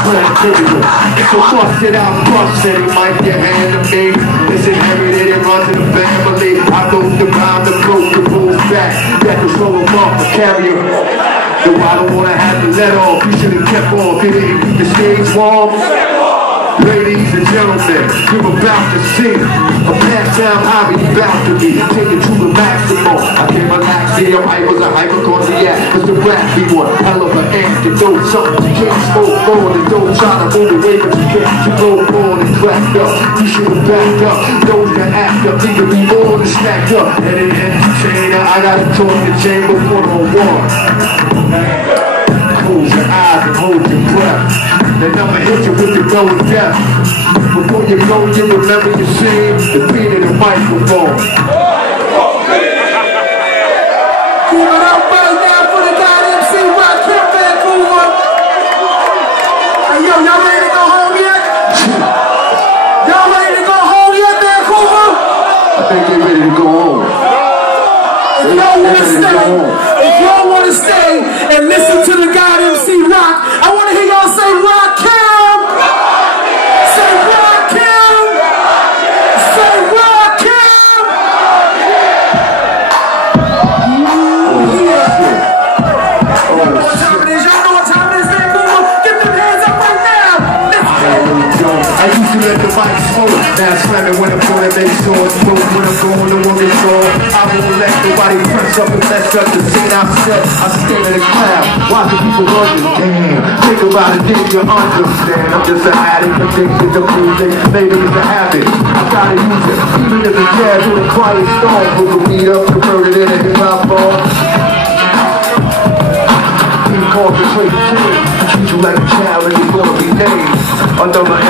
So bust it out, bust it, it might get hand to me. It's inherited, it runs in the family. I go around the coat, the bull's back. That can slow him up, carry him. So I don't wanna have to let off. You should've kept on, didn't keep the stage warm. Ladies and gentlemen, you're about to see a past down hobby about to be taken to the maximum. I can't relax, see your hype was a hypochondriac. Cause the rap be one hell of an antidote. Something you can't smoke on and don't try to move away, but you can't. You go on and cracked up. You should've backed up. Those that act up need to be on and stacked up. And in the chain, I gotta talk the chamber 1-on-1. Close your eyes and hold your breath. And I'ma hit you with the go and death. Before you go, you remember your scene, the beat of the microphone. Give it up right now for the guy MC Rakim, Vancouver. Hey yo, y'all ready to go home yet? Y'all ready to go home yet, Vancouver? I think they're ready to go home. If y'all wanna stay and listen to the guy MC Rock, I wanna hear y'all say Rakim! Say Rakim! Say Rakim! Y'all know what time it is? Y'all know what time it is, Vancouver? Get them hands up right now! I used to let the mic smoke. Now slam it when I'm going to make sure it's smoke. When I'm going to want it all, I won't let nobody press up and mess up the scene I set. I stare in the crowd, watching people running. Damn, think about it, then you understand. I'm just an addict, addicted to music. Maybe it's a habit, I gotta use it. Even if it's jazz or a quiet storm, put the weed up, convert it in a hip-hop form. Call the play, treat you like a child and you're gonna be named under my